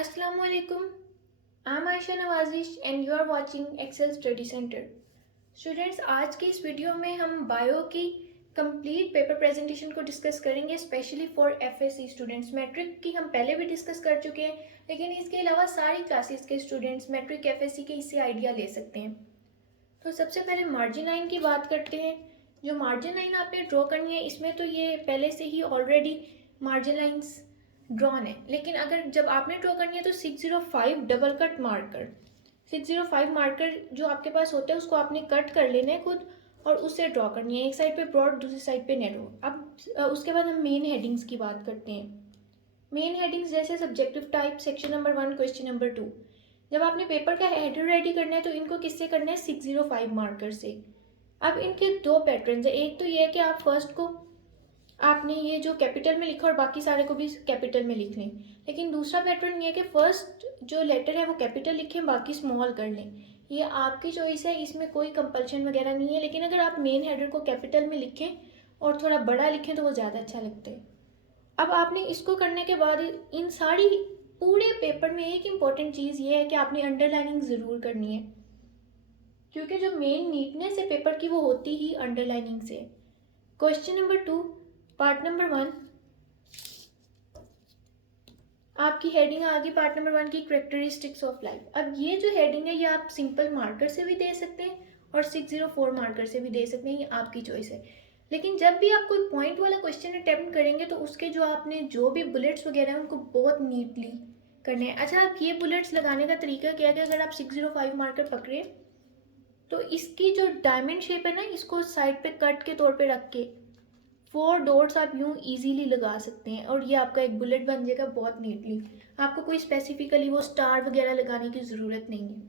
Assalamualaikum. I'm Ayesha Nawazish and you are watching Excel study center. Students, आज की इस video में हम बायो की कंप्लीट पेपर प्रेजेंटेशन को डिस्कस करेंगे, specially for FSc students. Matric की हम पहले भी डिस्कस कर चुके हैं, लेकिन इसके अलावा सारी क्लासेस के स्टूडेंट्स मैट्रिक एफएससी के इससे आइडिया ले सकते हैं। तो सबसे पहले मार्जिन लाइन की बात करते हैं। जो मार्जिन लाइन आपने ड्रॉ करनी है, इसमें तो ये पहले से ही ऑलरेडी मार्जिन लाइंस ड्रॉन है, लेकिन अगर जब आपने ड्रॉ करनी है तो 605 डबल कट मार्कर, 605 मार्कर जो आपके पास होता है उसको आपने कट कर लेना है खुद और उससे ड्रॉ करनी है। एक साइड पे ब्रॉड, दूसरी साइड पे नैरो। अब उसके बाद हम मेन हेडिंग्स की बात करते हैं। मेन हेडिंग्स जैसे subjective type, section number 1, question number 2। जब आपने पेपर का हेडर रेडी करना है तो इनको किससे करना है? 605 मार्कर से। अब इनके दो पैटर्न है। एक तो ये है कि आप फर्स्ट को आपने ये जो कैपिटल में लिखा और बाकी सारे को भी कैपिटल में लिख लें, लेकिन दूसरा पैटर्न ये है कि फर्स्ट जो लेटर है वो कैपिटल लिखें, बाकी स्मॉल कर लें। ये आपकी चॉइस है, इसमें कोई कंपल्शन वगैरह नहीं है, लेकिन अगर आप मेन हेडर को कैपिटल में लिखें और थोड़ा बड़ा लिखें तो वो ज़्यादा अच्छा लगता है। अब आपने इसको करने के बाद इन सारी पूरे पेपर में एक इम्पॉर्टेंट चीज़ ये है कि आपने अंडरलाइनिंग ज़रूर करनी है, क्योंकि जो मेन नीटनेस है पेपर की वो होती ही अंडरलाइनिंग से। क्वेश्चन नंबर 2, पार्ट नंबर 1, आपकी हेडिंग आ गई पार्ट नंबर 1 की, करेक्टरिस्टिक्स ऑफ लाइफ। अब ये जो हेडिंग है ये आप सिंपल मार्कर से भी दे सकते हैं और 604 मार्कर से भी दे सकते हैं, ये आपकी चॉइस है। लेकिन जब भी आप कोई पॉइंट वाला क्वेश्चन अटेम्प्ट करेंगे तो उसके जो आपने जो भी बुलेट्स वगैरह हैं उनको बहुत नीटली करने हैं। अच्छा, आप ये बुलेट्स लगाने का तरीका क्या है कि अगर आप 605 मार्कर पकड़े तो इसकी जो डायमंड शेप है ना, इसको साइड पे कट के तौर पे रख के 4 डॉट्स आप यूँ इजीली लगा सकते हैं और ये आपका एक बुलेट बन जाएगा बहुत नीटली। आपको कोई स्पेसिफिकली वो स्टार वगैरह लगाने की ज़रूरत नहीं है।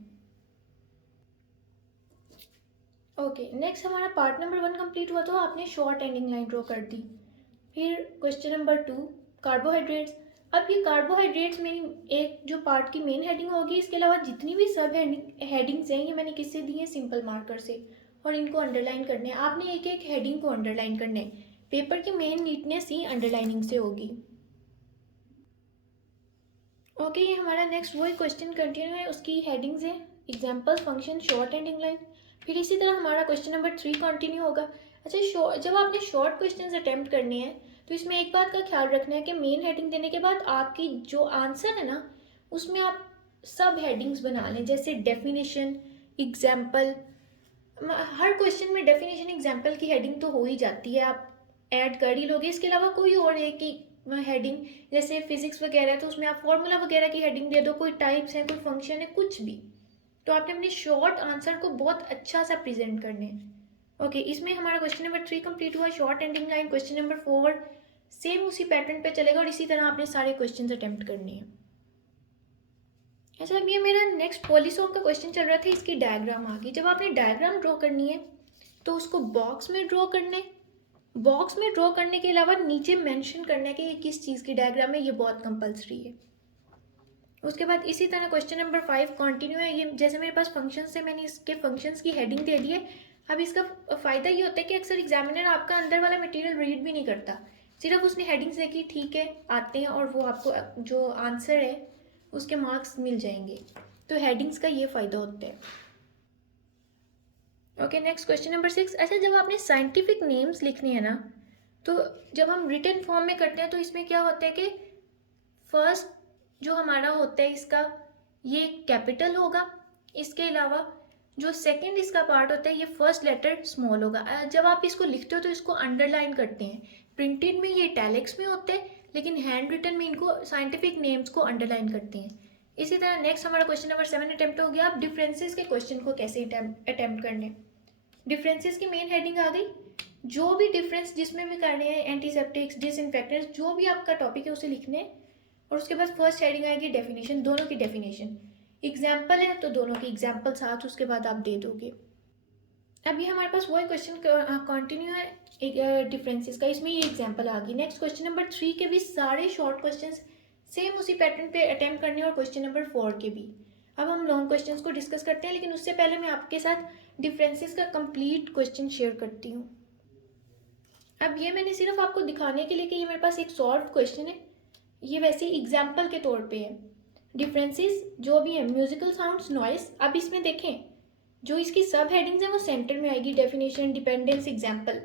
ओके, नेक्स्ट हमारा पार्ट नंबर 1 कंप्लीट हुआ तो आपने शॉर्ट एंडिंग लाइन ड्रॉ कर दी। फिर क्वेश्चन नंबर 2, कार्बोहाइड्रेट्स। अब ये कार्बोहाइड्रेट्स मेरी एक जो पार्ट की मेन हेडिंग होगी, इसके अलावा जितनी भी सब हेडिंग्स हैं ये मैंने किससे दी हैं? सिंपल मार्कर से, और इनको अंडरलाइन करने हैं। आपने एक एक हेडिंग को अंडरलाइन करने हैं। पेपर की मेन नीटनेस ही अंडरलाइनिंग से होगी। ओके, ये हमारा नेक्स्ट वही क्वेश्चन कंटिन्यू है, उसकी हेडिंग्स है examples, function, short ending line. फिर इसी तरह हमारा क्वेश्चन नंबर 3 कंटिन्यू होगा। अच्छा, जब आपने शॉर्ट क्वेश्चन अटैम्प्ट करने हैं तो इसमें एक बात का ख्याल रखना है कि मेन हेडिंग देने के बाद आपकी जो आंसर है ना उसमें आप सब हेडिंग्स बना लें, जैसे डेफिनेशन, एग्जाम्पल। हर क्वेश्चन में डेफिनेशन, एग्जाम्पल की हेडिंग तो हो ही जाती है, आप ऐड कर ही लोगे। इसके अलावा कोई और है कि हेडिंग, जैसे फिजिक्स वगैरह है तो उसमें आप फॉर्मूला वगैरह की हेडिंग दे दो, कोई टाइप्स है, कोई फंक्शन है, कुछ भी। तो आपने अपने शॉर्ट आंसर को बहुत अच्छा सा प्रेजेंट करने हैं। ओके, इसमें हमारा क्वेश्चन नंबर 3 कंप्लीट हुआ, short ending line. Question number 4 same उसी पैटर्न पे चलेगा और इसी तरह आपने सारे क्वेश्चन अटेम्प्ट करने हैं। अच्छा, अब ये मेरा नेक्स्ट पॉलीसॉम का क्वेश्चन चल रहा था, इसकी डायग्राम आ गई। जब आपने डायग्राम ड्रॉ करनी है तो उसको बॉक्स में ड्रॉ करने, बॉक्स में ड्रॉ करने के अलावा नीचे मेंशन करना है कि ये किस चीज़ की डायग्राम है, ये बहुत कंपलसरी है। उसके बाद इसी तरह क्वेश्चन नंबर 5 कंटिन्यू है। ये जैसे मेरे पास फंक्शंस है, मैंने इसके फंक्शंस की हेडिंग दे दी है। अब इसका फ़ायदा ये होता है कि अक्सर एग्जामिनर आपका अंदर वाला मटेरियल रीड भी नहीं करता, सिर्फ उसने हेडिंग्स देखी, ठीक है, आते हैं, और वो आपको जो आंसर है उसके मार्क्स मिल जाएंगे। तो हेडिंग्स का ये फ़ायदा होता है। Okay, next question number 6। अच्छा, जब आपने साइंटिफिक नेम्स लिखने हैं ना, तो जब हम रिटन फॉर्म में करते हैं तो इसमें क्या होता है कि फर्स्ट जो हमारा होता है इसका ये कैपिटल होगा, इसके अलावा जो सेकंड इसका पार्ट होता है ये फर्स्ट लेटर स्मॉल होगा। जब आप इसको लिखते हो तो इसको अंडरलाइन करते हैं। प्रिंटेड में ये इटैलिक्स में होते हैं, लेकिन हैंड रिटन में इनको साइंटिफिक नेम्स को अंडरलाइन करते हैं। इसी तरह नेक्स्ट हमारा क्वेश्चन नंबर 7 अटेम्प्ट हो गया। आप डिफरेंसेस के क्वेश्चन को कैसे अटेम्प्ट करने। डिफरेंसेस की मेन हेडिंग आ गई। जो भी डिफरेंस जिसमें भी करने हैं, एंटीसेप्टिक्स, डिसइंफेक्टेंट्स, जो भी आपका टॉपिक है उसे लिखने हैं। और उसके बाद फर्स्ट हेडिंग आएगी डेफिनेशन, दोनों की डेफिनेशन। एग्जाम्पल है तो दोनों की एग्जाम्पल साथ उसके बाद आप दे दोगे। अब ये हमारे पास वही क्वेश्चन कंटिन्यू है एक डिफरेंसेस का, इसमें ये एग्जाम्पल आ गई। नेक्स्ट क्वेश्चन नंबर 3 के भी सारे शॉर्ट क्वेश्चन सेम उसी पैटर्न पे अटेम्प्ट करने हैं, और क्वेश्चन नंबर 4 के भी। अब हम लॉन्ग क्वेश्चन को डिस्कस करते हैं, लेकिन उससे पहले मैं आपके साथ डिफरेंसेस का कंप्लीट क्वेश्चन शेयर करती हूँ। अब ये मैंने सिर्फ आपको दिखाने के लिए कि ये मेरे पास एक सॉल्व क्वेश्चन है, ये वैसे एग्जाम्पल के तौर पे है। डिफरेंसेस जो भी है, म्यूजिकल साउंड्स, नॉइस। अब इसमें देखें जो इसकी सब हेडिंग्स हैं वो सेंटर में आएगी, डेफिनेशन, डिपेंडेंस, एग्जाम्पल,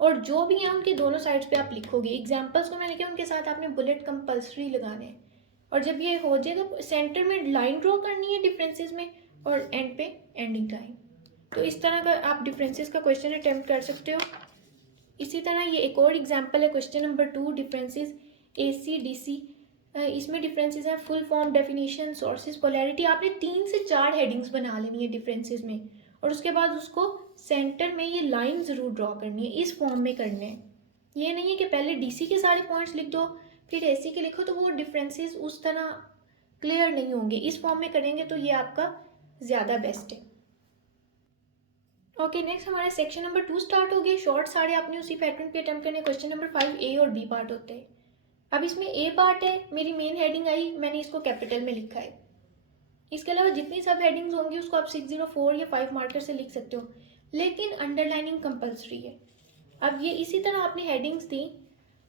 और जो भी हैं उनके दोनों साइड्स पे आप लिखोगे। एग्जाम्पल्स को मैंने कहा उनके साथ आपने बुलेट कंपल्सरी लगाने हैं, और जब ये हो जाए तो सेंटर में लाइन ड्रॉ करनी है डिफरेंसेस में, और एंड पे एंडिंग टाइम। तो इस तरह का आप डिफरेंसेस का क्वेश्चन अटेम्प्ट कर सकते हो। इसी तरह ये एक और एग्जाम्पल है, question number 2, differences AC DC। इसमें डिफरेंसेस हैं full form, definition, sources, polarity. आपने 3 से 4 हेडिंग्स बना लेनी है डिफरेंसेस में, और उसके बाद उसको सेंटर में ये लाइन ज़रूर ड्रॉ करनी है, इस फॉर्म में करने हैं। ये नहीं है कि पहले DC के सारे पॉइंट्स लिख दो फिर AC के लिखो, तो वो डिफरेंसेस उस तरह क्लियर नहीं होंगे। इस फॉर्म में करेंगे तो ये आपका ज़्यादा बेस्ट है। ओके, नेक्स्ट हमारा सेक्शन नंबर 2 स्टार्ट हो गया। शॉर्ट सारे आपने उसी पैटर्न पे अटेम्प्ट करने। क्वेश्चन नंबर 5 A और B पार्ट होते हैं। अब इसमें A पार्ट है, मेरी मेन हेडिंग आई, मैंने इसको कैपिटल में लिखा है। इसके अलावा जितनी सब हेडिंग्स होंगी उसको आप 604 या 5 मार्कर से लिख सकते हो, लेकिन अंडरलाइनिंग कंपल्सरी है। अब ये इसी तरह आपने हेडिंग्स दी,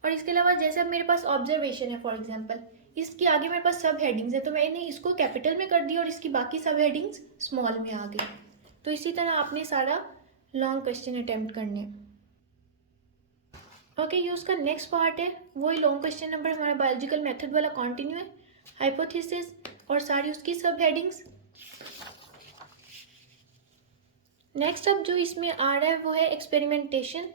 और इसके अलावा जैसे अब मेरे पास ऑब्जर्वेशन है फॉर एग्जांपल, इसके आगे मेरे पास सब हेडिंग्स है, तो मैंने इसको कैपिटल में कर दिया और इसकी बाकी सब हेडिंग्स स्मॉल में आ गई। तो इसी तरह आपने सारा लॉन्ग क्वेश्चन अटेम्प्ट करने। ओके, ये उसका नेक्स्ट पार्ट है, वही लॉन्ग क्वेश्चन नंबर हमारा बायोलॉजिकल मेथड वाला कंटिन्यू है, हाइपोथेसिस और सारी उसकी सब हेडिंग्स। नेक्स्ट अब जो इसमें आ रहा है वो है एक्सपेरिमेंटेशन,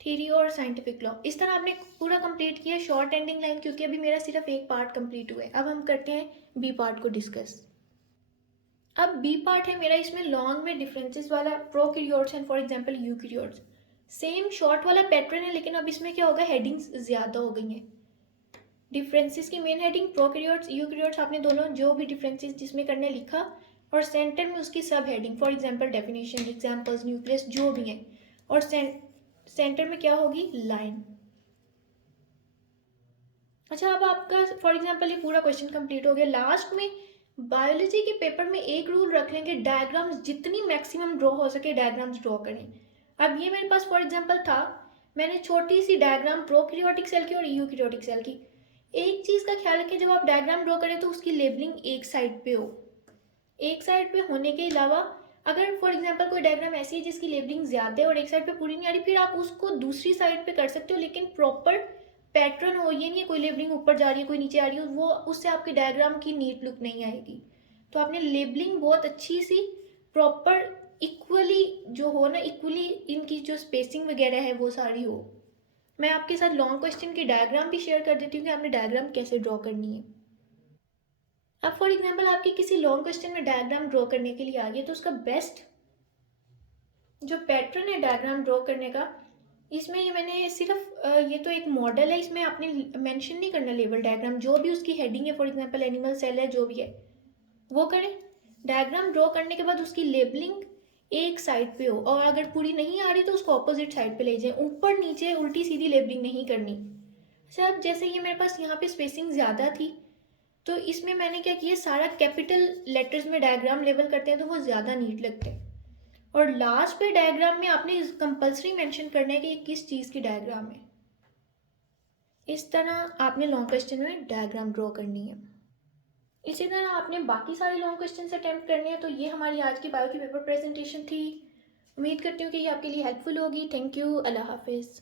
थ्योरी और साइंटिफिक लॉ। इस तरह आपने पूरा कंप्लीट किया शॉर्ट एंडिंग लाइन, क्योंकि अभी मेरा सिर्फ एक पार्ट कंप्लीट हुआ है। अब हम करते हैं बी पार्ट को डिस्कस। अब बी पार्ट है मेरा, इसमें लॉन्ग में डिफरेंसेस वाला, prokaryotes and for example eukaryotes. Same short वाला पैटर्न है, लेकिन अब इसमें क्या होगा, हेडिंग्स ज़्यादा हो गई हैं। डिफरेंसेस की मेन हेडिंग, प्रोकैरियोट्स, यूकैरियोट्स, आपने दोनों जो भी डिफरेंसेस जिसमें करने लिखा, और सेंटर में उसकी सब heading, for example definition, examples, nucleus, जो भी है, और सेंटर में क्या होगी, लाइन। अच्छा, अब आपका फॉर एग्जांपल ये पूरा क्वेश्चन कंप्लीट हो गया। लास्ट में बायोलॉजी के पेपर में एक रूल रख लेंगे, डायग्राम्स जितनी मैक्सिमम ड्रॉ हो सके डायग्राम्स ड्रॉ करें। अब ये मेरे पास फॉर एग्जांपल था, मैंने छोटी सी डायग्राम प्रोकैरियोटिक सेल की और यूकैरियोटिक सेल की। एक चीज़ का ख्याल रखें, जब आप डायग्राम ड्रॉ करें तो उसकी लेबलिंग एक साइड पे हो। एक साइड पे होने के अलावा अगर फॉर एग्जांपल कोई डायग्राम ऐसी है जिसकी लेबलिंग ज़्यादा है और एक साइड पे पूरी नहीं आ रही, फिर आप उसको दूसरी साइड पे कर सकते हो, लेकिन प्रॉपर पैटर्न हो। ये नहीं है कोई लेबलिंग ऊपर जा रही है कोई नीचे आ रही है, वो उससे आपकी डायग्राम की नीट लुक नहीं आएगी। तो आपने लेबलिंग बहुत अच्छी सी प्रॉपर इक्वली जो हो ना, इक्वली इनकी जो स्पेसिंग वगैरह है वो सारी हो। मैं आपके साथ लॉन्ग क्वेश्चन की डायग्राम भी शेयर कर देती हूँ कि आपने डायग्राम कैसे ड्रॉ करनी है। अब फॉर एग्जांपल आपके किसी लॉन्ग क्वेश्चन में डायग्राम ड्रॉ करने के लिए आ गया, तो उसका बेस्ट जो पैटर्न है डायग्राम ड्रॉ करने का, इसमें ये मैंने सिर्फ ये तो एक मॉडल है, इसमें आपने मेंशन नहीं करना लेबल डायग्राम, जो भी उसकी हेडिंग है, फॉर एग्जांपल एनिमल सेल है, जो भी है वो करें। डायग्राम ड्रॉ करने के बाद उसकी लेबलिंग एक साइड पे हो, और अगर पूरी नहीं आ रही तो उसको ऑपोजिट साइड पे ले जाए, ऊपर नीचे उल्टी सीधी लेबलिंग नहीं करनी। अच्छा, अब जैसे ये मेरे पास यहाँ पे स्पेसिंग ज़्यादा थी, तो इसमें मैंने क्या किया, सारा कैपिटल लेटर्स में डायग्राम लेबल करते हैं तो वो ज़्यादा नीट लगते हैं। और लास्ट पे डायग्राम में आपने कंपल्सरी मेंशन करना है कि ये किस चीज़ की डायग्राम है। इस तरह आपने लॉन्ग क्वेश्चन में डायग्राम ड्रॉ करनी है। इसी तरह आपने बाकी सारे लॉन्ग क्वेश्चन अटेम्प्ट करने हैं। तो ये हमारी आज की बायो की पेपर प्रेजेंटेशन थी। उम्मीद करती हूँ कि ये आपके लिए हेल्पफुल होगी। थैंक यू, अल्लाह हाफिज़।